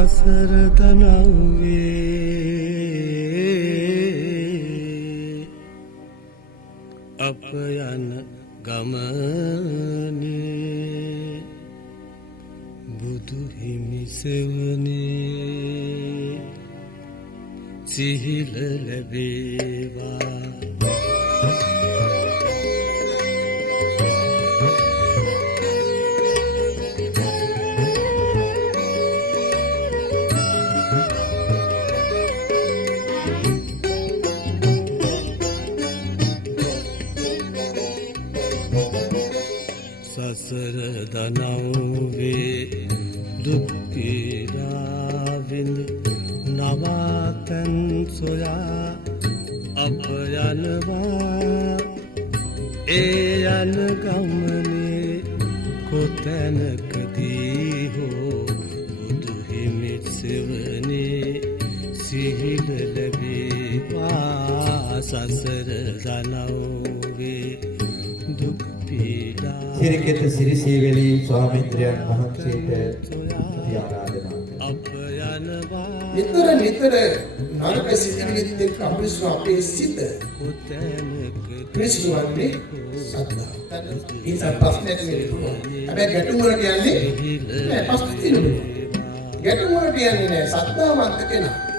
සසර දනව්වේ අප යන ගමනේ බුදු හිමි සෙවනේ සිහිල ලැබේවා සසර දනව්වේ දුක් පීඩා විඳ නවාතැන් සොයා අප යනවා ඒ යන ගමනේ කොතැනකදී හෝ බුදු හිමිත් සෙවනේ සිහිල ලැබේවා සසර දනව්වේ දුක් සිරිකෙත සිරිසීවැලි ස්වාමීන්ද්‍රයන් වහන්සේට ආරාධනා නිතර නිතර නරක සිතිවිලිත් එක්ක අපේ සිත පිරිසිදුවන්නේ සද්ධා. ඒක ප්‍රශ්නයක් නෙවෙයි. හැබැයි ගැටුම් වලට යන්නේ නෑ ප්‍රශ්න තියෙනවා. ගැටුම් වලට යන්නේ නෑ සද්ධාවන්ත කෙනා.